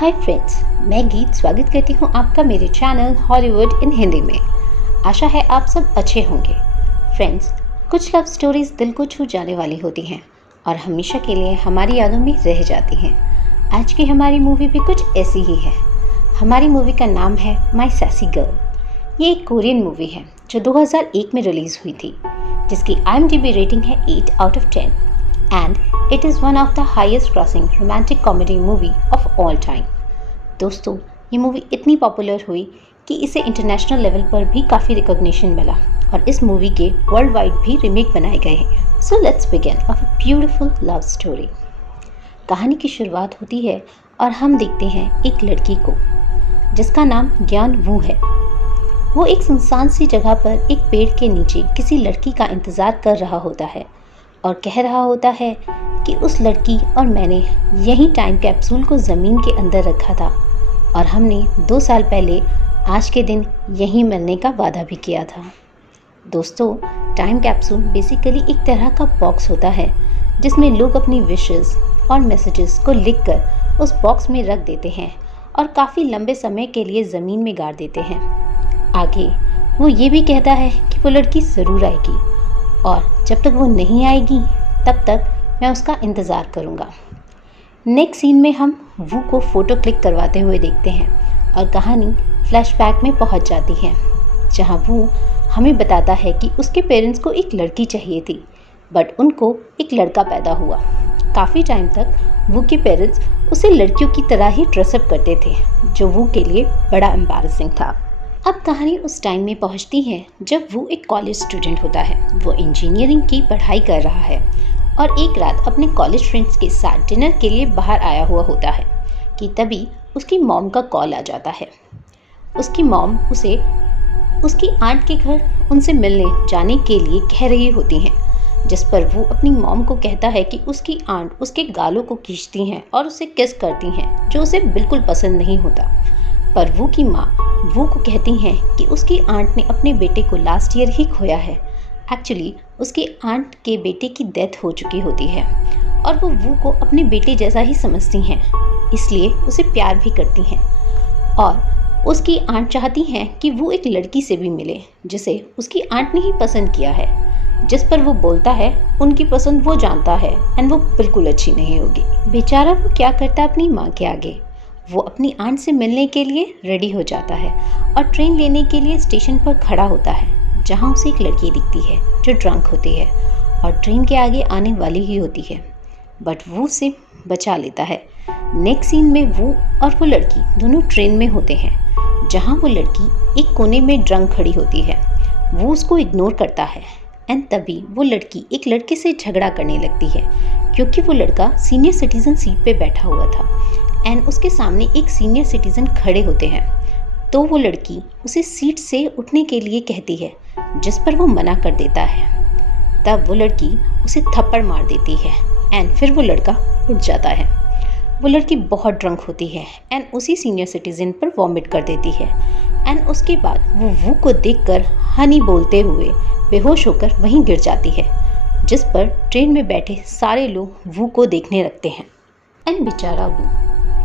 Hi friends, मैं गीत स्वागत करती हूँ आपका मेरे चैनल हॉलीवुड इन हिंदी में। आशा है आप सब अच्छे होंगे। फ्रेंड्स, कुछ लव स्टोरीज दिल को छू जाने वाली होती हैं और हमेशा के लिए हमारी यादों में रह जाती हैं। आज की हमारी मूवी भी कुछ ऐसी ही है। हमारी मूवी का नाम है माई सैसी गर्ल। ये एक कोरियन मूवी है जो 2001 में रिलीज़ हुई थी, जिसकी IMDb रेटिंग है 8 out of 10 and it is one of the highest grossing romantic comedy movie of all time। दोस्तों, ये मूवी इतनी पॉपुलर हुई कि इसे इंटरनेशनल लेवल पर भी काफ़ी रिकॉग्निशन मिला और इस मूवी के वर्ल्ड वाइड भी रीमेक बनाए गए हैं। So let's begin of a beautiful love story. कहानी की शुरुआत होती है और हम देखते हैं एक लड़की को जिसका नाम ज्ञान वू है। वो एक सुनसान सी जगह पर एक पेड़ के नीचे किसी लड़की का इंतज़ार कर रहा होता है और कह रहा होता है कि उस लड़की और मैंने यही टाइम कैप्सूल को ज़मीन के अंदर रखा था और हमने 2 साल पहले आज के दिन यहीं मिलने का वादा भी किया था। दोस्तों, टाइम कैप्सूल बेसिकली एक तरह का बॉक्स होता है जिसमें लोग अपनी विशेस और मैसेजेस को लिखकर उस बॉक्स में रख देते हैं और काफ़ी लंबे समय के लिए ज़मीन में गाड़ देते हैं। आगे वो ये भी कहता है कि वो लड़की ज़रूर आएगी और जब तक वो नहीं आएगी तब तक मैं उसका इंतज़ार करूँगा। नेक्स्ट सीन में हम वू को फ़ोटो क्लिक करवाते हुए देखते हैं और कहानी फ्लैशबैक में पहुंच जाती है, जहां वू हमें बताता है कि उसके पेरेंट्स को एक लड़की चाहिए थी बट उनको एक लड़का पैदा हुआ। काफ़ी टाइम तक वू के पेरेंट्स उसे लड़कियों की तरह ही ड्रेसअप करते थे, जो वू के लिए बड़ा एम्बैरेसिंग था। अब कहानी उस टाइम में पहुंचती है जब वो एक कॉलेज स्टूडेंट होता है। वो इंजीनियरिंग की पढ़ाई कर रहा है और एक रात अपने कॉलेज फ्रेंड्स के साथ डिनर के लिए बाहर आया हुआ होता है कि तभी उसकी मॉम का कॉल आ जाता है। उसकी मॉम उसे उसकी आंट के घर उनसे मिलने जाने के लिए कह रही होती हैं, जिस पर वो अपनी मॉम को कहता है कि उसकी आंट उसके गालों को खींचती हैं और उसे किस करती हैं, जो उसे बिल्कुल पसंद नहीं होता। पर वो की माँ वो को कहती हैं कि उसकी आंट ने अपने बेटे को लास्ट ईयर ही खोया है। एक्चुअली उसकी आंट के बेटे की डेथ हो चुकी होती है और वो को अपने बेटे जैसा ही समझती हैं, इसलिए उसे प्यार भी करती हैं। और उसकी आंट चाहती हैं कि वो एक लड़की से भी मिले जिसे उसकी आंट ने ही पसंद किया है, जिस पर वो बोलता है उनकी पसंद वो जानता है एंड वो बिल्कुल अच्छी नहीं होगी। बेचारा वो क्या करता अपनी माँ के आगे, वो अपनी आंट से मिलने के लिए रेडी हो जाता है और ट्रेन लेने के लिए स्टेशन पर खड़ा होता है, जहां उसे एक लड़की दिखती है जो ड्रंक होती है और ट्रेन के आगे आने वाली ही होती है, बट वो उसे बचा लेता है। नेक्स्ट सीन में वो और वो लड़की दोनों ट्रेन में होते हैं, जहां वो लड़की एक कोने में ड्रंक खड़ी होती है। वो उसको इग्नोर करता है एंड तभी वो लड़की एक लड़के से झगड़ा करने लगती है, क्योंकि वो लड़का सीनियर सिटीजन सीट पे बैठा हुआ था एंड उसके सामने एक सीनियर सिटीजन खड़े होते हैं। तो वो लड़की उसे सीट से उठने के लिए कहती है, जिस पर वो मना कर देता है। तब वो लड़की उसे थप्पड़ मार देती है एंड फिर वो लड़का उठ जाता है। वो लड़की बहुत ड्रंक होती है एंड उसी सीनियर सिटीजन पर वॉमिट कर देती है एंड उसके बाद वो को देखकर हनी बोलते हुए बेहोश होकर वहीं गिर जाती है, जिस पर ट्रेन में बैठे सारे लोग वो को देखने लगते हैं। एंड बेचारा वो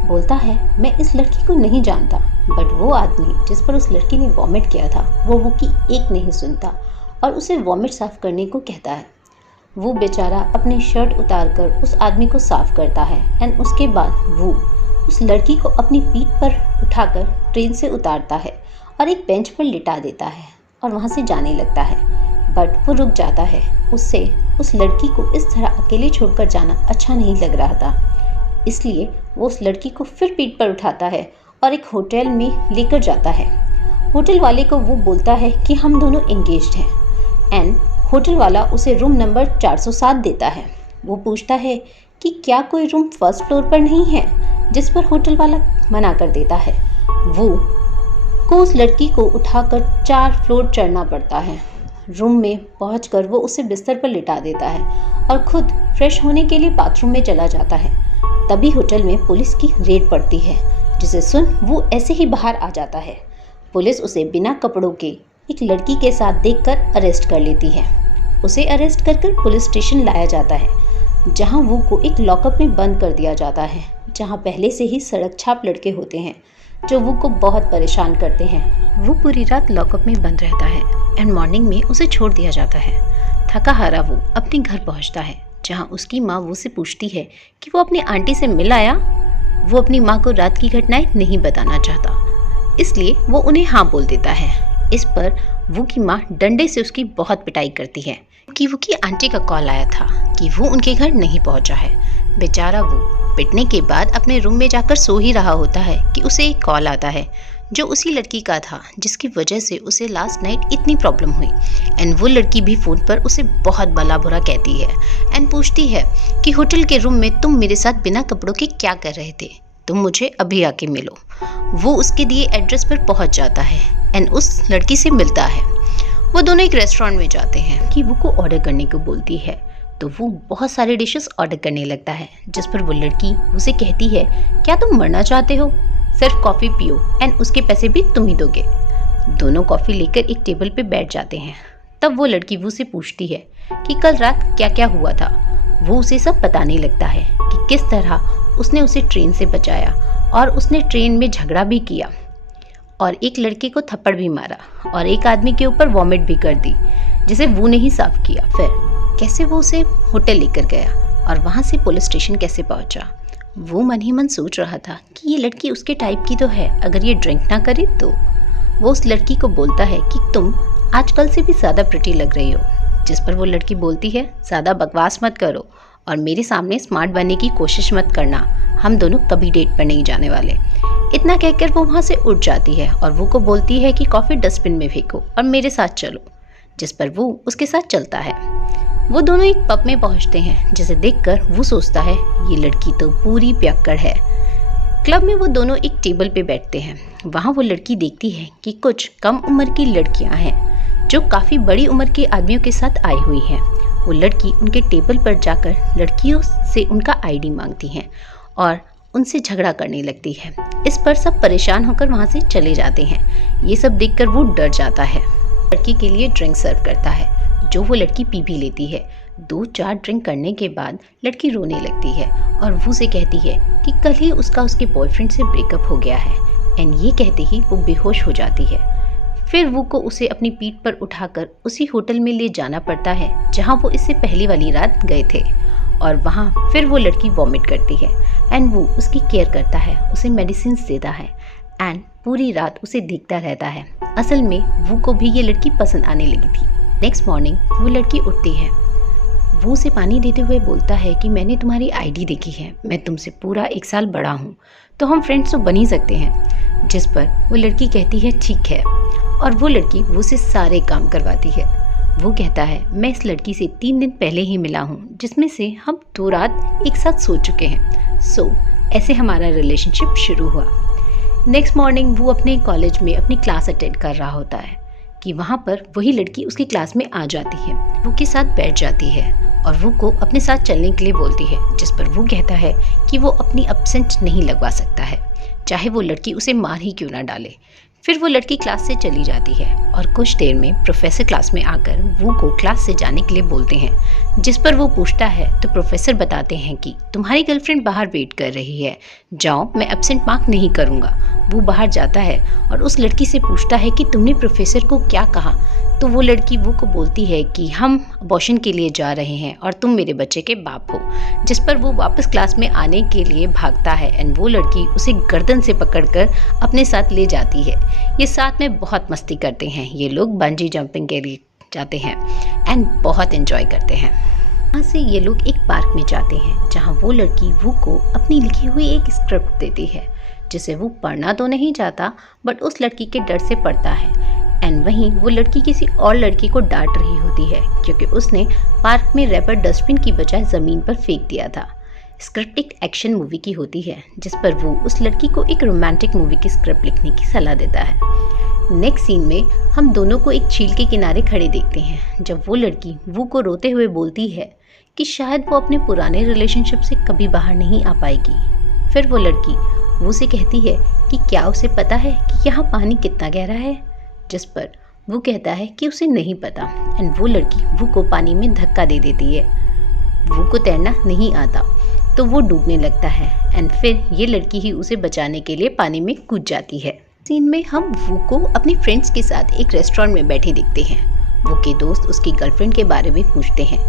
बोलता है, मैं इस लड़की को नहीं जानता, बट वो आदमी जिस पर उस लड़की ने वॉमिट किया था वो की एक नहीं सुनता और उसे वॉमिट साफ करने को कहता है। वो बेचारा अपनी शर्ट उतारकर उस आदमी को साफ करता है एंड उसके बाद वो उस लड़की को अपनी पीठ पर उठाकर ट्रेन से उतारता है और एक बेंच पर लिटा देता है और वहाँ से जाने लगता है, बट वो रुक जाता है। उससे उस लड़की को इस तरह अकेले छोड़कर जाना अच्छा नहीं लग रहा था, इसलिए वो उस लड़की को फिर पीठ पर उठाता है और एक होटल में लेकर जाता है। होटल वाले को वो बोलता है कि हम दोनों एंगेज्ड हैं एंड होटल वाला उसे रूम नंबर 407 देता है। वो पूछता है कि क्या कोई रूम फर्स्ट फ्लोर पर नहीं है, जिस पर होटल वाला मना कर देता है। वो को उस लड़की को उठाकर 4 फ्लोर चढ़ना पड़ता है। रूम में पहुंचकर वो उसे बिस्तर पर लिटा देता है और खुद फ्रेश होने के लिए बाथरूम में चला जाता है। तभी होटल में पुलिस की रेड पड़ती है, जिसे सुन वो ऐसे ही बाहर आ जाता है। पुलिस उसे बिना कपड़ों के एक लड़की के साथ देखकर अरेस्ट कर लेती है। उसे अरेस्ट कर पुलिस स्टेशन लाया जाता है, जहां वो को एक लॉकअप में बंद कर दिया जाता है, जहाँ पहले से ही सड़क छाप लड़के होते हैं जो वो को बहुत परेशान करते हैं। वो पूरी रात लॉकअप में बंद रहता है एंड मॉर्निंग में उसे छोड़ दिया जाता है। थका हारा वो अपने घर पहुंचता है, जहां उसकी माँ वो से पूछती है कि वो अपनी आंटी से मिल आया। वो अपनी माँ को रात की घटनाएं नहीं बताना चाहता, इसलिए वो उन्हें हाँ बोल देता है। इस पर वो की माँ डंडे से उसकी बहुत पिटाई करती है कि वो की आंटी का कॉल आया था कि वो उनके घर नहीं पहुंचा है। बेचारा वो पिटने के बाद अपने रूम में जाकर सो ही रहा होता है कि उसे एक कॉल आता है जो उसी लड़की का था जिसकी वजह से उसे लास्ट नाइट इतनी प्रॉब्लम हुई। एंड वो लड़की भी फ़ोन पर उसे बहुत भला बुरा कहती है एंड पूछती है कि होटल के रूम में तुम मेरे साथ बिना कपड़ों के क्या कर रहे थे, तुम मुझे अभी आके मिलो। वो उसके दिए एड्रेस पर पहुंच जाता है एंड उस लड़की से मिलता है। वो दोनों एक रेस्टोरेंट में जाते हैं कि वो को ऑर्डर करने को बोलती है, तो वो बहुत सारे डिशेस ऑर्डर करने लगता है, जिस पर वो लड़की उसे कहती है क्या तुम मरना चाहते हो, सिर्फ कॉफ़ी पियो एंड उसके पैसे भी तुम ही दोगे। दोनों कॉफ़ी लेकर एक टेबल पे बैठ जाते हैं। तब वो लड़की वो से पूछती है कि कल रात क्या क्या हुआ था। वो उसे सब बताने लगता है कि किस तरह उसने उसे ट्रेन से बचाया और उसने ट्रेन में झगड़ा भी किया और एक लड़के को थप्पड़ भी मारा और एक आदमी के ऊपर वॉमिट भी कर दी जिसे वो ने ही साफ किया। फिर कैसे वो उसे होटल लेकर गया और वहाँ से पुलिस स्टेशन कैसे पहुँचा। वो मन ही मन सोच रहा था कि ये लड़की उसके टाइप की तो है, अगर ये ड्रिंक ना करे तो। वो उस लड़की को बोलता है कि तुम आजकल से भी ज़्यादा प्रिटी लग रही हो, जिस पर वो लड़की बोलती है ज़्यादा बकवास मत करो और मेरे सामने स्मार्ट बनने की कोशिश मत करना, हम दोनों कभी डेट पर नहीं जाने वाले। इतना कहकर वो वहाँ से उठ जाती है और वो को बोलती है कि कॉफ़ी डस्टबिन में फेंको और मेरे साथ चलो, जिस पर वो उसके साथ चलता है। वो दोनों एक पब में पहुँचते हैं, जिसे देखकर वो सोचता है ये लड़की तो पूरी पियक्कड़ है। क्लब में वो दोनों एक टेबल पे बैठते हैं। वहाँ वो लड़की देखती है कि कुछ कम उम्र की लड़कियाँ हैं जो काफ़ी बड़ी उम्र के आदमियों के साथ आई हुई हैं। वो लड़की उनके टेबल पर जाकर लड़कियों से उनका आईडी मांगती हैं और उनसे झगड़ा करने लगती है। इस पर सब परेशान होकर वहाँ से चले जाते हैं। ये सब देखकर वो डर जाता है। लड़की के लिए ड्रिंक सर्व करता है जो वो लड़की पी भी लेती है। 2-4 ड्रिंक करने के बाद लड़की रोने लगती है और वो से कहती है कि कल ही उसका उसके बॉयफ्रेंड से ब्रेकअप हो गया है एंड ये कहते ही वो बेहोश हो जाती है। फिर वो को उसे अपनी पीठ पर उठाकर उसी होटल में ले जाना पड़ता है जहाँ वो इससे पहली वाली रात गए थे और वहाँ फिर वो लड़की वॉमिट करती है एंड वो उसकी केयर करता है, उसे मेडिसिन देता है एंड पूरी रात उसे देखता रहता है। असल में वो को भी ये लड़की पसंद आने लगी थी। नेक्स्ट मॉर्निंग वो लड़की उठती है। वो उसे पानी देते हुए बोलता है कि मैंने तुम्हारी आईडी देखी है, मैं तुमसे पूरा 1 साल बड़ा हूँ, तो हम फ्रेंड्स तो बन ही सकते हैं। जिस पर वो लड़की कहती है ठीक है और वो लड़की वो से सारे काम करवाती है। वो कहता है मैं इस लड़की से 3 दिन पहले ही मिला हूँ, जिसमें से हम 2 रात एक साथ सो चुके हैं। सो ऐसे हमारा रिलेशनशिप शुरू हुआ। नेक्स्ट मॉर्निंग वो अपने कॉलेज में अपनी क्लास अटेंड कर रहा होता है कि वहाँ पर वही लड़की उसकी क्लास में आ जाती है। वो के साथ बैठ जाती है और वो को अपने साथ चलने के लिए बोलती है, जिस पर वो कहता है कि वो अपनी एब्सेंट नहीं लगवा सकता है, चाहे वो लड़की उसे मार ही क्यों ना डाले। फिर वो लड़की क्लास से चली जाती है और कुछ देर में प्रोफेसर क्लास में आकर वो को क्लास से जाने के लिए बोलते हैं, जिस पर वो पूछता है तो प्रोफेसर बताते हैं कि तुम्हारी गर्लफ्रेंड बाहर वेट कर रही है, जाओ, मैं एब्सेंट मार्क नहीं करूँगा। वो बाहर जाता है और उस लड़की से पूछता है कि तुमने प्रोफेसर को क्या कहा, तो वो लड़की वो को बोलती है कि हम अबॉर्शन के लिए जा रहे हैं और तुम मेरे बच्चे के बाप हो। जिस पर वो वापस क्लास में आने के लिए भागता है एंड वो लड़की उसे गर्दन से पकड़कर अपने साथ ले जाती है। ये साथ में बहुत मस्ती करते हैं। ये लोग बंजी जंपिंग के लिए जाते हैं एंड बहुत एंजॉय करते हैं। वहाँ से ये लोग एक पार्क में जाते हैं जहाँ वो लड़की वो को अपनी लिखी हुई एक स्क्रिप्ट देती है, जिसे वो पढ़ना तो नहीं चाहता बट उस लड़की के डर से पढ़ता है। एंड वहीं वो लड़की किसी और लड़की को डांट रही होती है क्योंकि उसने पार्क में रैपर डस्टबिन की बजाय ज़मीन पर फेंक दिया था। स्क्रिप्ट एक एक्शन मूवी की होती है, जिस पर वो उस लड़की को एक रोमांटिक मूवी की स्क्रिप्ट लिखने की सलाह देता है। नेक्स्ट सीन में हम दोनों को एक झील के किनारे खड़े देखते हैं, जब वो लड़की वो को रोते हुए बोलती है कि शायद वो अपने पुराने रिलेशनशिप से कभी बाहर नहीं आ पाएगी। फिर वो लड़की वो से कहती है कि क्या उसे पता है कि यहाँ पानी कितना गहरा है, जिस पर वो कहता है कि उसे नहीं पता एंड वो लड़की वो को पानी में धक्का दे देती है। वो को तैरना नहीं आता तो वो डूबने लगता है एंड फिर ये लड़की ही उसे बचाने के लिए पानी में कूद जाती है। सीन में हम वू को अपनी फ्रेंड्स के साथ एक रेस्टोरेंट में बैठे देखते हैं। वू के दोस्त उसकी गर्लफ्रेंड के बारे में पूछते हैं,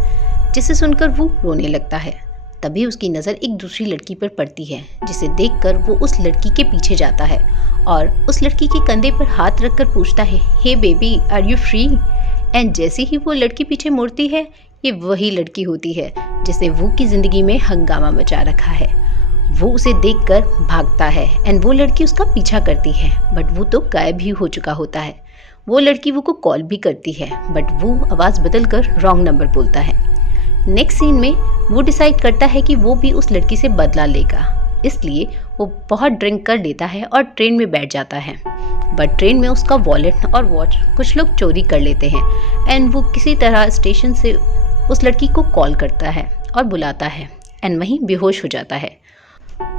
जिसे सुनकर वो रोने लगता है। तभी उसकी नज़र एक दूसरी लड़की पर पड़ती है, जिसे देखकर वो उस लड़की के पीछे जाता है और उस लड़की के कंधे पर हाथ रखकर पूछता है, hey baby are you free? And जैसे ही वो लड़की पीछे मुड़ती है, ये वही लड़की होती है जिसने वू की ज़िंदगी में हंगामा मचा रखा है। वो उसे देखकर भागता है एंड वो लड़की उसका पीछा करती है, बट वो तो गायब ही हो चुका होता है। वो लड़की वो को कॉल भी करती है, बट वो आवाज़ बदलकर रॉन्ग नंबर बोलता है। नेक्स्ट सीन में वो डिसाइड करता है कि वो भी उस लड़की से बदला लेगा, इसलिए वो बहुत ड्रिंक कर लेता है और ट्रेन में बैठ जाता है। बट ट्रेन में उसका वॉलेट और वॉच कुछ लोग चोरी कर लेते हैं एंड वो किसी तरह स्टेशन से उस लड़की को कॉल करता है और बुलाता है एंड वहीं बेहोश हो जाता है।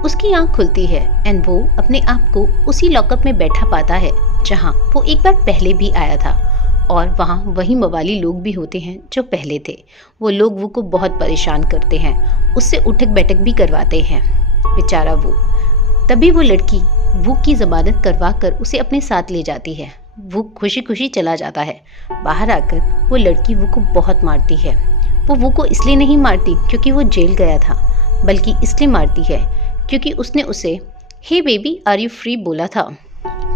उसकी आंख खुलती है एंड वो अपने आप को उसी लॉकअप में बैठा पाता है जहां वो एक बार पहले भी आया था, और वहाँ वही मवाली लोग भी होते हैं जो पहले थे। वो लोग वो को बहुत परेशान करते हैं, उससे उठक बैठक भी करवाते हैं, बेचारा वो। तभी वो लड़की वो की ज़मानत करवा कर उसे अपने साथ ले जाती है। वो खुशी खुशी चला जाता है। बाहर आकर वो लड़की वो को बहुत मारती है। वो को इसलिए नहीं मारती क्योंकि वो जेल गया था, बल्कि इसलिए मारती है क्योंकि उसने उसे हे बेबी आर यू फ्री बोला था।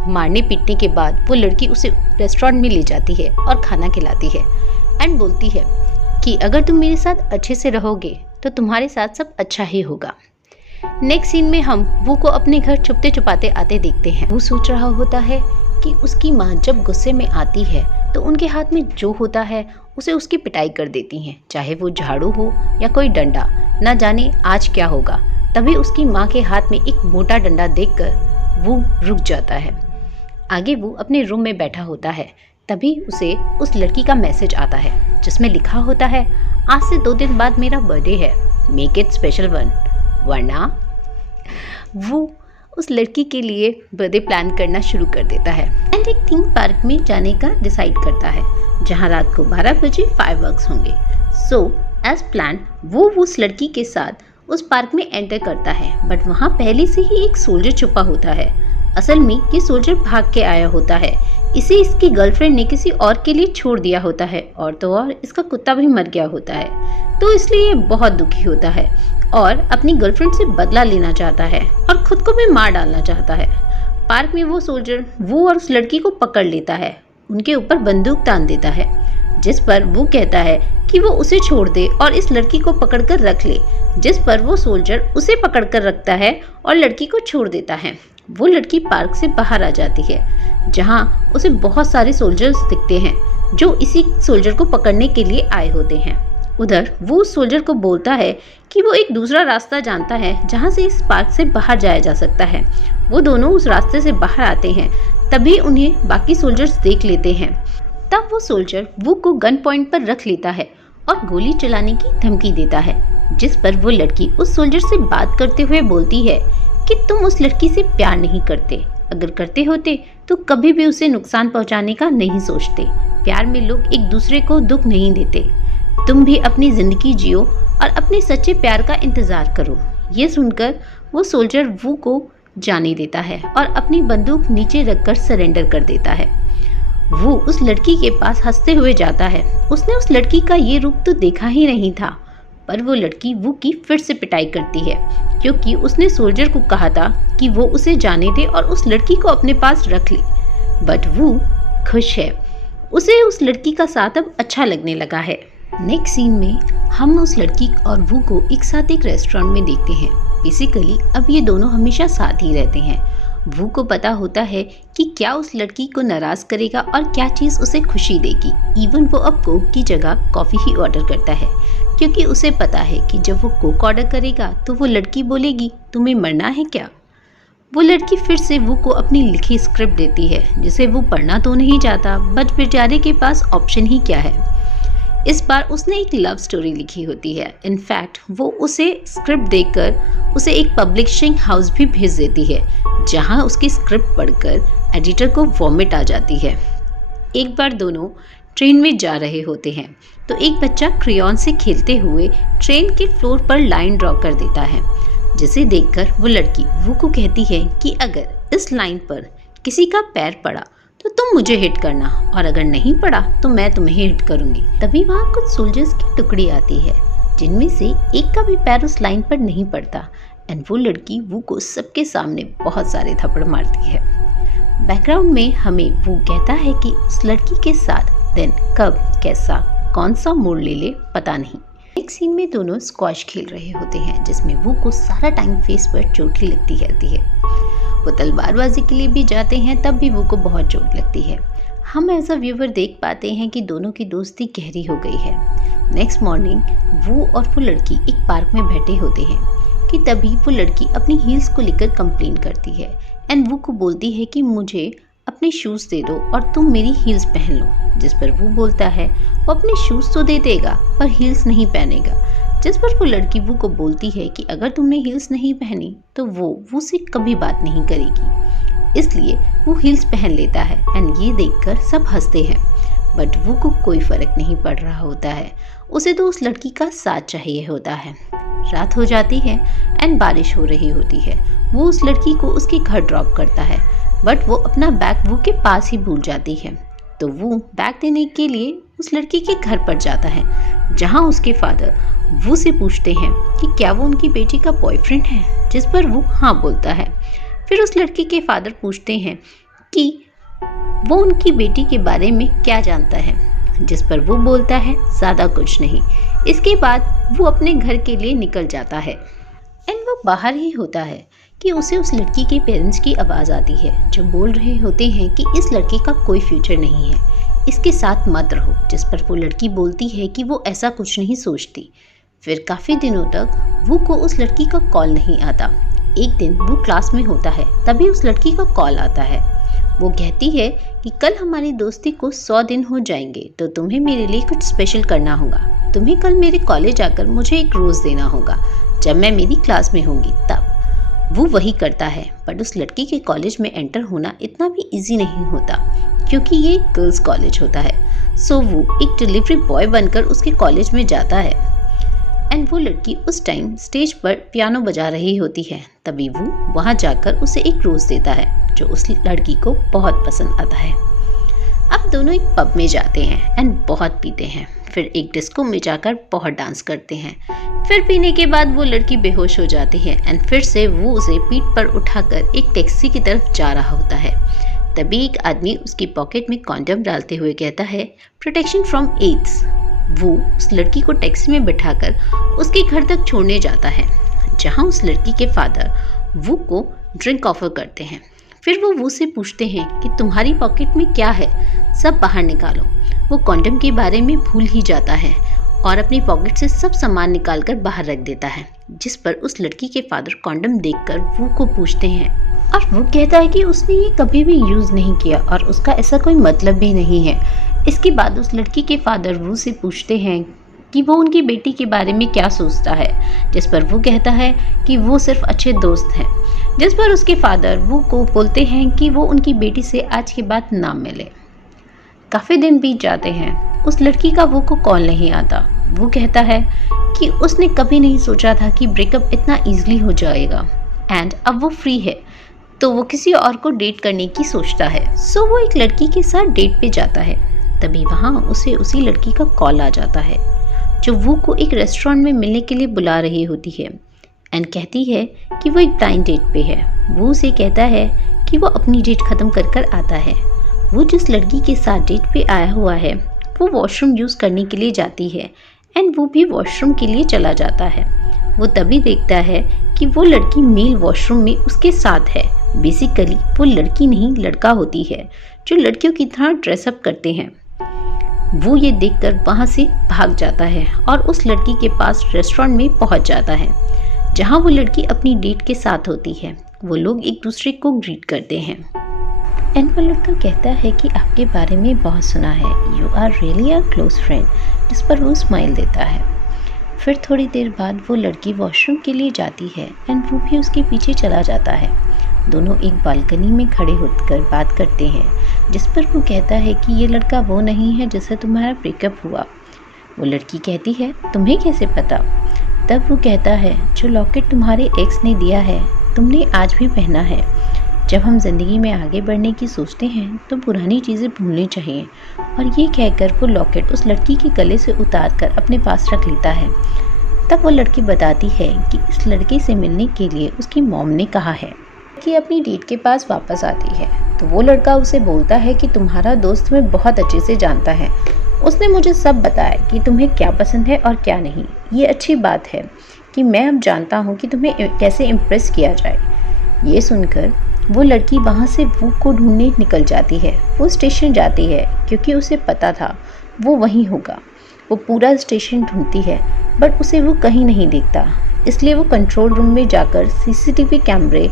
मारने पीटने के बाद वो लड़की उसे रेस्टोरेंट में ले जाती है और खाना खिलाती है एंड बोलती है कि अगर तुम मेरे साथ अच्छे से रहोगे तो तुम्हारे साथ सब अच्छा ही होगा। नेक्स्ट सीन में हम वो को अपने घर छुपते छुपाते आते देखते हैं। वो सोच रहा होता है कि उसकी माँ जब गुस्से में आती है तो उनके हाथ में जो होता है उसे उसकी पिटाई कर देती हैं, चाहे वो झाड़ू हो या कोई डंडा। न जाने आज क्या होगा। तभी उसकी माँ के हाथ में एक मोटा डंडा देखकर वो रुक जाता है। आगे वो अपने रूम में बैठा होता है। तभी उसे उस लड़की का मैसेज आता है जिसमें लिखा होता है, आज से 2 दिन बाद मेरा बर्थडे है, मेक इट स्पेशल वन, वरना। वो उस लड़की के लिए बर्थडे प्लान करना शुरू कर देता है एंड एक थीम पार्क में जाने का डिसाइड करता है जहां रात को 12 बजे फायरवर्क्स होंगे। सो एज प्लान वो उस लड़की के साथ उस पार्क में एंटर करता है, बट वहाँ पहले से ही एक सोल्जर छुपा होता है। असल में ये सोल्जर भाग के आया होता है। इसे इसकी गर्लफ्रेंड ने किसी और के लिए छोड़ दिया होता है, और तो और इसका कुत्ता भी मर गया होता है, तो इसलिए ये बहुत दुखी होता है और अपनी गर्लफ्रेंड से बदला लेना चाहता है और खुद को भी मार डालना चाहता है। पार्क में वो सोल्जर वो और उस लड़की को पकड़ लेता है, उनके ऊपर बंदूक तान देता है, जिस पर वो कहता है कि वो उसे छोड़ दे और इस लड़की को पकड़कर रख ले, जिस पर वो सोल्जर उसे पकड़कर रखता है और लड़की को छोड़ देता है। वो लड़की पार्क से बाहर आ जाती है जहां उसे बहुत सारे सोल्जर्स दिखते हैं जो इसी सोल्जर को पकड़ने के लिए आए होते हैं। उधर वो उस सोल्जर को बोलता है कि वो एक दूसरा रास्ता जानता है जहां से इस पार्क से बाहर जाया जा सकता है। वो दोनों उस रास्ते से बाहर आते हैं, तभी उन्हें बाकी सोल्जर्स देख लेते हैं। तब वो सोल्जर वो को गन पॉइंट पर रख लेता है और गोली चलाने की धमकी देता है, जिस पर वो लड़की उस सोल्जर से बात करते हुए बोलती है कि तुम उस लड़की से प्यार नहीं करते, अगर करते होते तो कभी भी उसे नुकसान पहुंचाने का नहीं सोचते। प्यार में लोग एक दूसरे को दुख नहीं देते। तुम भी अपनी जिंदगी जियो और अपने सच्चे प्यार का इंतजार करो। ये सुनकर वो सोल्जर वो को जाने देता है और अपनी बंदूक नीचे रखकर सरेंडर कर देता है। वो उस लड़की के पास हंसते हुए जाता है। उसने उस लड़की का ये रूप तो देखा ही नहीं था, पर वो लड़की वो की फिर से पिटाई करती है क्योंकि उसने सोल्जर को कहा था कि वो उसे जाने दे और उस लड़की को अपने पास रख ले। बट वो खुश है, उसे उस लड़की का साथ अब अच्छा लगने लगा है। नेक्स्ट सीन में हम उस लड़की और वो को एक साथ एक रेस्टोरेंट में देखते हैं। बेसिकली अब ये दोनों हमेशा साथ ही रहते हैं। वो को पता होता है कि क्या उस लड़की को नाराज़ करेगा और क्या चीज़ उसे खुशी देगी। इवन वो अब कोक की जगह कॉफ़ी ही ऑर्डर करता है क्योंकि उसे पता है कि जब वो कोक ऑर्डर करेगा तो वो लड़की बोलेगी तुम्हें मरना है क्या। वो लड़की फिर से वो को अपनी लिखी स्क्रिप्ट देती है जिसे वो पढ़ना तो नहीं चाहता, बट बेचारे के पास ऑप्शन ही क्या है। इस बार उसने एक लव स्टोरी लिखी होती है। इनफैक्ट वो उसे स्क्रिप्ट देकर उसे एक पब्लिशिंग हाउस भी भेज देती है जहां उसकी स्क्रिप्ट पढ़कर एडिटर को वॉमिट आ जाती है। एक बार दोनों ट्रेन में जा रहे होते हैं तो एक बच्चा क्रेयॉन से खेलते हुए ट्रेन के फ्लोर पर लाइन ड्रॉ कर देता है, जिसे देखकर वो लड़की वू को कहती है कि अगर इस लाइन पर किसी का पैर पड़ा तो तुम मुझे हिट करना, और अगर नहीं पड़ा तो मैं तुम्हें हिट करूंगी। तभी वहाँ कुछ सोल्जर्स की टुकड़ी आती है जिनमें से एक का भी पैर उस लाइन पर नहीं पड़ता एंड वो लड़की वू को सबके सामने बहुत सारे थप्पड़ मारती है। बैकग्राउंड में हमें वो कहता है कि उस लड़की के साथ दिन कब कैसा कौन सा मोड़ ले ले पता नहीं। एक सीन में दोनों स्क्वॉश खेल रहे होते हैं जिसमें वू को सारा टाइम फेस पर चोट ही लगती रहती है। वो तलवारबाजी के लिए भी जाते हैं तब भी वू को बहुत चोट लगती है। हम एज अ व्यूवर देख पाते हैं कि दोनों की दोस्ती गहरी हो गई है। नेक्स्ट मॉर्निंग वू और वो लड़की एक पार्क में बैठे होते हैं कि तभी वो लड़की अपनी हील्स को लेकर कंप्लेन करती है एंड वू को बोलती है कि मुझे अपने शूज़ दे दो और तुम मेरी हील्स पहन लो। जिस पर वो बोलता है वो अपने शूज़ तो दे देगा पर हील्स नहीं पहनेगा। जिस पर वो लड़की वू को बोलती है कि अगर तुमने हील्स नहीं पहनी तो वो से कभी बात नहीं करेगी, इसलिए वो हील्स पहन लेता है एंड ये देखकर सब हंसते हैं। बट वो को कोई फर्क नहीं पड़ रहा होता है, उसे तो उस लड़की का साथ चाहिए होता है। रात हो जाती है एंड बारिश हो रही होती है। वो उस लड़की को उसके घर ड्रॉप करता है बट वो अपना बैग वो के पास ही भूल जाती है। तो वो बैग देने के लिए उस लड़की के घर पर जाता है जहाँ उसके फादर वो से पूछते हैं कि क्या वो उनकी बेटी का बॉयफ्रेंड है, जिस पर वो हाँ बोलता है। फिर उस लड़की के फादर पूछते हैं कि वो उनकी बेटी के बारे में क्या जानता है, जिस पर वो बोलता है ज़्यादा कुछ नहीं। इसके बाद वो अपने घर के लिए निकल जाता है एंड वो बाहर ही होता है कि उसे उस लड़की के पेरेंट्स की आवाज़ आती है जो बोल रहे होते हैं कि इस लड़के का कोई फ्यूचर नहीं है, इसके साथ मत रहो। जिस पर वो लड़की बोलती है कि वो ऐसा कुछ नहीं सोचती। फिर काफ़ी दिनों तक वो को उस लड़की का कॉल नहीं आता। एक दिन वो क्लास में होता है तभी उस लड़की का कॉल आता है। वो कहती है कि कल हमारी दोस्ती को 100 दिन हो जाएंगे तो तुम्हें मेरे लिए कुछ स्पेशल करना होगा। तुम्हें कल मेरे कॉलेज आकर मुझे एक रोज़ देना होगा जब मैं मेरी क्लास में होंगी तब। वो वही करता है बट उस लड़की के कॉलेज में एंटर होना इतना भी इजी नहीं होता क्योंकि ये एक गर्ल्स कॉलेज होता है। सो वो एक डिलीवरी बॉय बनकर उसके कॉलेज में जाता है एंड वो लड़की उस टाइम स्टेज पर पियानो बजा रही होती है। तभी वो वहाँ जाकर उसे एक रोज़ देता है जो उस लड़की को बहुत पसंद आता है। अब दोनों एक पब में जाते हैं एंड बहुत पीते हैं। फिर एक डिस्को में जाकर बहुत डांस करते हैं। फिर पीने के बाद वो लड़की बेहोश हो जाती है एंड फिर से वो उसे पीठ पर उठाकर एक टैक्सी की तरफ जा रहा होता है। तभी एक आदमी उसकी पॉकेट में कॉन्डम डालते हुए कहता है प्रोटेक्शन फ्रॉम एड्स। वो उस लड़की को टैक्सी में बिठाकर उसके घर तक छोड़ने जाता है जहाँ उस लड़की के फादर वो को ड्रिंक ऑफर करते हैं। फिर वो से पूछते हैं कि तुम्हारी पॉकेट में क्या है, सब बाहर निकालो। वो कॉन्डम के बारे में भूल ही जाता है और अपनी पॉकेट से सब सामान निकालकर बाहर रख देता है। जिस पर उस लड़की के फादर कॉन्डम देखकर वो को पूछते हैं और वो कहता है कि उसने ये कभी भी यूज़ नहीं किया और उसका ऐसा कोई मतलब भी नहीं है। इसके बाद उस लड़की के फादर वो से पूछते हैं कि वो उनकी बेटी के बारे में क्या सोचता है, जिस पर वो कहता है कि वो सिर्फ अच्छे दोस्त हैं। जिस पर उसके फादर वो को बोलते हैं कि वो उनकी बेटी से आज के बाद ना मिले। काफ़ी दिन बीत जाते हैं, उस लड़की का वो को कॉल नहीं आता। वो कहता है कि उसने कभी नहीं सोचा था कि ब्रेकअप इतना ईजिली हो जाएगा एंड अब वो फ्री है तो वो किसी और को डेट करने की सोचता है। सो वो एक लड़की के साथ डेट पे जाता है। तभी वहाँ उसे उसी लड़की का कॉल आ जाता है जो वो को एक रेस्टोरेंट में मिलने के लिए बुला रही होती है एंड कहती है कि वो एक ब्लाइंड डेट पे है। वो उसे कहता है कि वो अपनी डेट ख़त्म कर कर आता है। वो जिस लड़की के साथ डेट पे आया हुआ है वो वॉशरूम यूज़ करने के लिए जाती है एंड वो भी वॉशरूम के लिए चला जाता है। वो तभी देखता है कि वो लड़की मेल वॉशरूम में उसके साथ है। बेसिकली वो लड़की नहीं लड़का होती है जो लड़कियों की तरह ड्रेसअप करते हैं। वो ये देखकर वहाँ से भाग जाता है और उस लड़की के पास रेस्टोरेंट में पहुँच जाता है जहाँ वो लड़की अपनी डेट के साथ होती है। वो लोग एक दूसरे को ग्रीट करते हैं एंड वो लड़का कहता है कि आपके बारे में बहुत सुना है, you are really a close friend, जिस पर वो स्माइल देता है। फिर थोड़ी देर बाद वो लड़की वॉशरूम के लिए जाती है एंड वो भी उसके पीछे चला जाता है। दोनों एक बालकनी में खड़े होकर बात करते हैं जिस पर वो कहता है कि ये लड़का वो नहीं है जिससे तुम्हारा ब्रेकअप हुआ। वो लड़की कहती है तुम्हें कैसे पता। तब वो कहता है, जो लॉकेट तुम्हारे एक्स ने दिया है तुमने आज भी पहना है। जब हम ज़िंदगी में आगे बढ़ने की सोचते हैं तो पुरानी चीज़ें भूलनी चाहिए। और ये कहकर वो लॉकेट उस लड़की के गले से उतार कर अपने पास रख लेता है। तब वो लड़की बताती है कि इस लड़के से मिलने के लिए उसकी मॉम ने कहा है कि अपनी डेट के पास वापस आती है। तो वो लड़का उसे बोलता है कि तुम्हारा दोस्त तुम्हें बहुत अच्छे से जानता है, उसने मुझे सब बताया कि तुम्हें क्या पसंद है और क्या नहीं। ये अच्छी बात है कि मैं अब जानता हूँ कि तुम्हें कैसे इम्प्रेस किया जाए। ये सुनकर वो लड़की वहाँ से वू को ढूंढने निकल जाती है। वो स्टेशन जाती है क्योंकि उसे पता था वो वहीं होगा। वो पूरा स्टेशन ढूंढती है बट उसे वो कहीं नहीं दिखता। इसलिए वो कंट्रोल रूम में जाकर सीसीटीवी कैमरे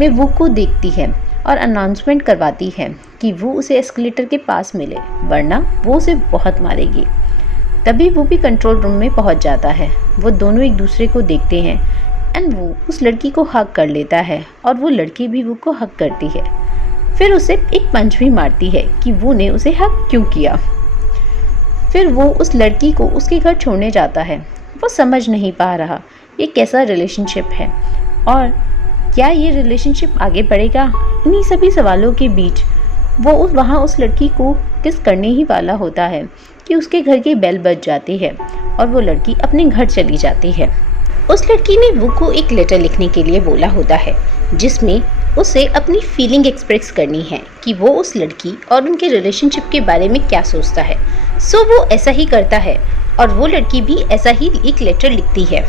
में वू को देखती है और अनाउंसमेंट करवाती है कि वो उसे एस्केलेटर के पास मिले, वरना वो उसे बहुत मारेगी। तभी वो भी कंट्रोल रूम में पहुंच जाता है। वो दोनों एक दूसरे को देखते हैं एंड वो उस लड़की को हक कर लेता है और वो लड़की भी वो को हक करती है। फिर उसे एक पंच भी मारती है कि वो ने उसे हक क्यों किया। फिर वो उस लड़की को उसके घर छोड़ने जाता है। वो समझ नहीं पा रहा ये कैसा रिलेशनशिप है और क्या ये रिलेशनशिप आगे बढ़ेगा। इन्हीं सभी सवालों के बीच वो वहाँ उस लड़की को किस करने ही वाला होता है कि उसके घर की बेल बज जाती है और वो लड़की अपने घर चली जाती है। उस लड़की ने वो को एक लेटर लिखने के लिए बोला होता है जिसमें उसे अपनी फीलिंग एक्सप्रेस करनी है कि वो उस लड़की और उनके रिलेशनशिप के बारे में क्या सोचता है। सो वो ऐसा ही करता है और वो लड़की भी ऐसा ही एक लेटर लिखती है।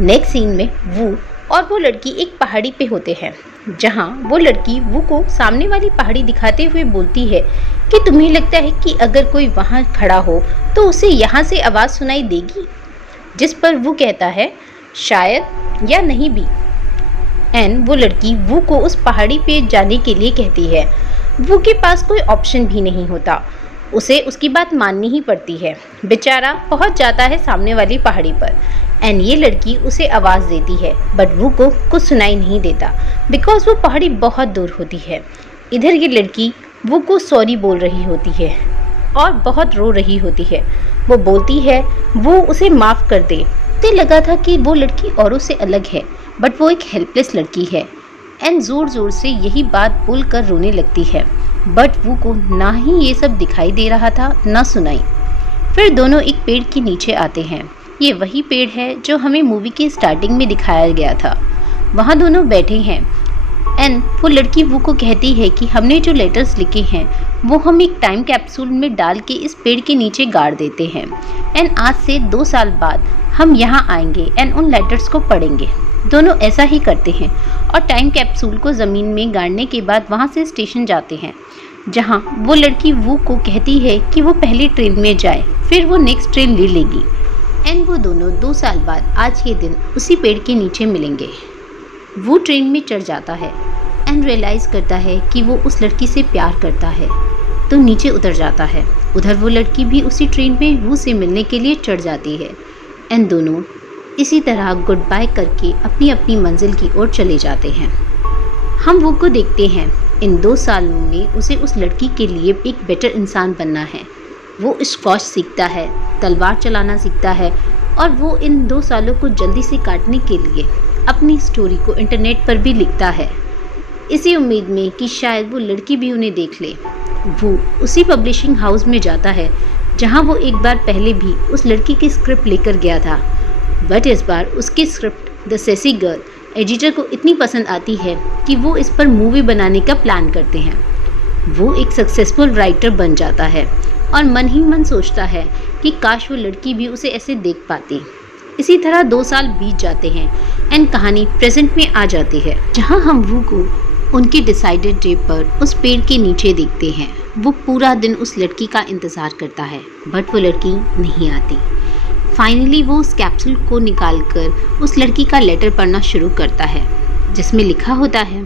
नेक्स्ट सीन में वो और वो लड़की एक पहाड़ी पे होते हैं जहाँ वो लड़की वो को सामने वाली पहाड़ी दिखाते हुए बोलती है कि तुम्हें लगता है कि अगर कोई वहाँ खड़ा हो तो उसे यहाँ से आवाज़ सुनाई देगी। जिस पर वो कहता है शायद या नहीं भी। एंड वो लड़की वो को उस पहाड़ी पे जाने के लिए कहती है। वो के पास कोई ऑप्शन भी नहीं होता, उसे उसकी बात माननी ही पड़ती है। बेचारा पहुंच जाता है सामने वाली पहाड़ी पर एंड ये लड़की उसे आवाज़ देती है बट वो को कुछ सुनाई नहीं देता बिकॉज वो पहाड़ी बहुत दूर होती है। इधर ये लड़की वो को सॉरी बोल रही होती है और बहुत रो रही होती है। वो बोलती है वो उसे माफ़ कर दे। तो लगा था कि वो लड़की औरों से अलग है बट वो एक हेल्पलेस लड़की है एंड ज़ोर ज़ोर से यही बात बोल कर रोने लगती है बट वो को ना ही ये सब दिखाई दे रहा था ना सुनाई। फिर दोनों एक पेड़ के नीचे आते हैं। ये वही पेड़ है जो हमें मूवी के स्टार्टिंग में दिखाया गया था। वहाँ दोनों बैठे हैं एंड वो लड़की वो को कहती है कि हमने जो लेटर्स लिखे हैं वो हम एक टाइम कैप्सूल में डाल के इस पेड़ के नीचे गाड़ देते हैं एंड आज से 2 साल बाद हम यहाँ आएंगे एंड उन लेटर्स को पढ़ेंगे। दोनों ऐसा ही करते हैं और टाइम कैप्सूल को ज़मीन में गाड़ने के बाद वहाँ से स्टेशन जाते हैं जहाँ वो लड़की वो को कहती है कि वो पहली ट्रेन में जाए फिर वो नेक्स्ट ट्रेन ले लेगी एंड वो दोनों 2 साल बाद आज के दिन उसी पेड़ के नीचे मिलेंगे। वो ट्रेन में चढ़ जाता है एंड रियलाइज़ करता है कि वो उस लड़की से प्यार करता है तो नीचे उतर जाता है। उधर वो लड़की भी उसी ट्रेन में वो से मिलने के लिए चढ़ जाती है एंड दोनों इसी तरह गुड बाय करके अपनी अपनी मंजिल की ओर चले जाते हैं। हम वो को देखते हैं इन 2 सालों में उसे उस लड़की के लिए एक बेटर इंसान बनना है। वो स्क्वॉश सीखता है, तलवार चलाना सीखता है और वो इन 2 सालों को जल्दी से काटने के लिए अपनी स्टोरी को इंटरनेट पर भी लिखता है इसी उम्मीद में कि शायद वो लड़की भी उन्हें देख ले। वो उसी पब्लिशिंग हाउस में जाता है जहां वो एक बार पहले भी उस लड़की की स्क्रिप्ट लेकर गया था बट इस बार उसकी स्क्रिप्ट द सेसी गर्ल एडिटर को इतनी पसंद आती है कि वो इस पर मूवी बनाने का प्लान करते हैं। वो एक सक्सेसफुल राइटर बन जाता है और मन ही मन सोचता है कि काश वो लड़की भी उसे ऐसे देख पाती। इसी तरह 2 साल बीत जाते हैं एंड कहानी प्रेजेंट में आ जाती है जहां हम वू को उनके डिसाइडेड डे पर उस पेड़ के नीचे देखते हैं। वो पूरा दिन उस लड़की का इंतज़ार करता है बट वो लड़की नहीं आती। फाइनली वो उस कैप्सूल को निकालकर उस लड़की का लेटर पढ़ना शुरू करता है जिसमें लिखा होता है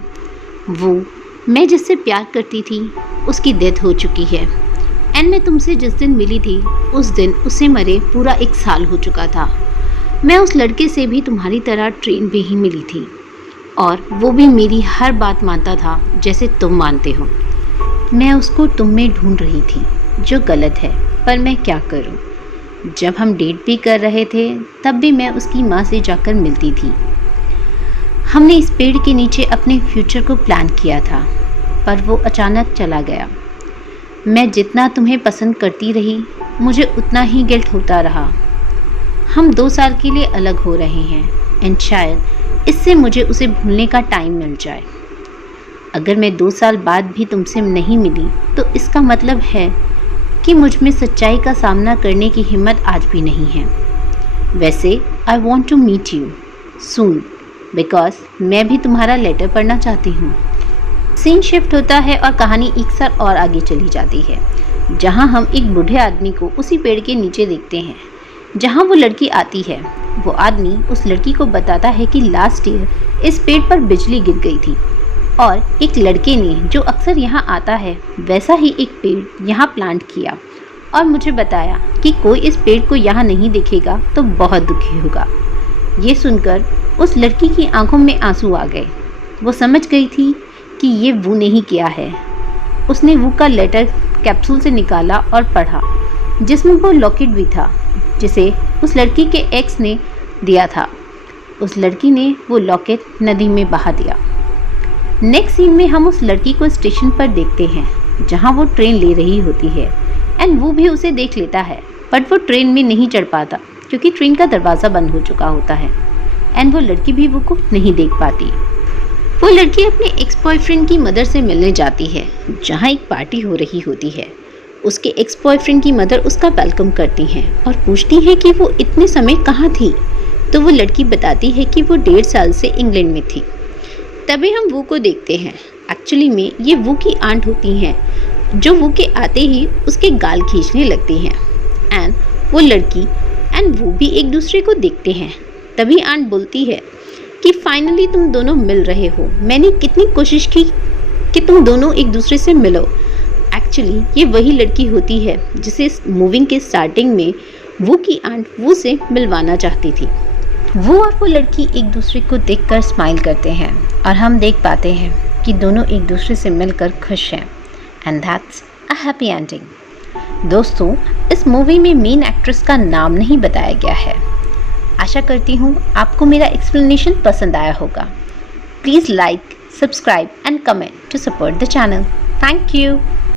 वो मैं जिससे प्यार करती थी उसकी डेथ हो चुकी है एंड मैं तुमसे जिस दिन मिली थी उस दिन उसे मरे पूरा 1 साल हो चुका था। मैं उस लड़के से भी तुम्हारी तरह ट्रेन पे ही मिली थी और वो भी मेरी हर बात मानता था जैसे तुम मानते हो। मैं उसको तुम में ढूंढ रही थी जो गलत है पर मैं क्या करूं। जब हम डेट भी कर रहे थे तब भी मैं उसकी माँ से जाकर मिलती थी। हमने इस पेड़ के नीचे अपने फ्यूचर को प्लान किया था, पर वो अचानक चला गया। मैं जितना तुम्हें पसंद करती रही, मुझे उतना ही गिल्ट होता रहा। हम 2 साल के लिए अलग हो रहे हैं एंड शायद इससे मुझे उसे भूलने का टाइम मिल जाए। अगर मैं 2 साल बाद भी तुमसे नहीं मिली तो इसका मतलब है कि मुझ में सच्चाई का सामना करने की हिम्मत आज भी नहीं है। वैसे I want to meet you soon because मैं भी तुम्हारा लेटर पढ़ना चाहती हूँ। सीन शिफ्ट होता है और कहानी एक साल और आगे चली जाती है, जहाँ हम एक बूढ़े आदमी को उसी पेड़ के नीचे देखते हैं जहाँ वो लड़की आती है। वो आदमी उस लड़की को बताता है कि लास्ट ईयर इस पेड़ पर बिजली गिर गई थी और एक लड़के ने जो अक्सर यहाँ आता है वैसा ही एक पेड़ यहाँ प्लांट किया और मुझे बताया कि कोई इस पेड़ को यहाँ नहीं देखेगा तो बहुत दुखी होगा। ये सुनकर उस लड़की की आंखों में आंसू आ गए। वो समझ गई थी कि ये वू ने ही किया है। उसने वू का लेटर कैप्सूल से निकाला और पढ़ा, जिसमें वो लॉकेट भी था जिसे उस लड़की के एक्स ने दिया था। उस लड़की ने वो लॉकेट नदी में बहा दिया। नेक्स्ट सीन में हम उस लड़की को स्टेशन पर देखते हैं जहां वो ट्रेन ले रही होती है एंड वो भी उसे देख लेता है, बट वो ट्रेन में नहीं चढ़ पाता क्योंकि ट्रेन का दरवाज़ा बंद हो चुका होता है एंड वो लड़की भी वो को नहीं देख पाती। वो लड़की अपने एक्स बॉयफ्रेंड की मदर से मिलने जाती है जहाँ एक पार्टी हो रही होती है। उसके एक्स बॉयफ्रेंड की मदर उसका वेलकम करती हैं और पूछती हैं कि वो इतने समय कहाँ थी। तो वो लड़की बताती है कि वो 1.5 साल से इंग्लैंड में थी। तभी हम वो को देखते हैं। एक्चुअली में ये वो की आंट होती हैं जो वो के आते ही उसके गाल खींचने लगती हैं एंड वो लड़की एंड वो भी एक दूसरे को देखते हैं। तभी आंट बोलती है कि फाइनली तुम दोनों मिल रहे हो। मैंने कितनी कोशिश की कि तुम दोनों एक दूसरे से मिलो। एक्चुअली ये वही लड़की होती है जिसे मूवी के स्टार्टिंग में वो की आंट वो से मिलवाना चाहती थी। वो और वो लड़की एक दूसरे को देखकर स्माइल करते हैं और हम देख पाते हैं कि दोनों एक दूसरे से मिलकर खुश हैं and that's a happy ending. दोस्तों, इस मूवी में मेन एक्ट्रेस का नाम नहीं बताया गया है। आशा करती हूँ आपको मेरा एक्सप्लेनेशन पसंद आया होगा। Please like, subscribe and comment to support the channel. Thank you.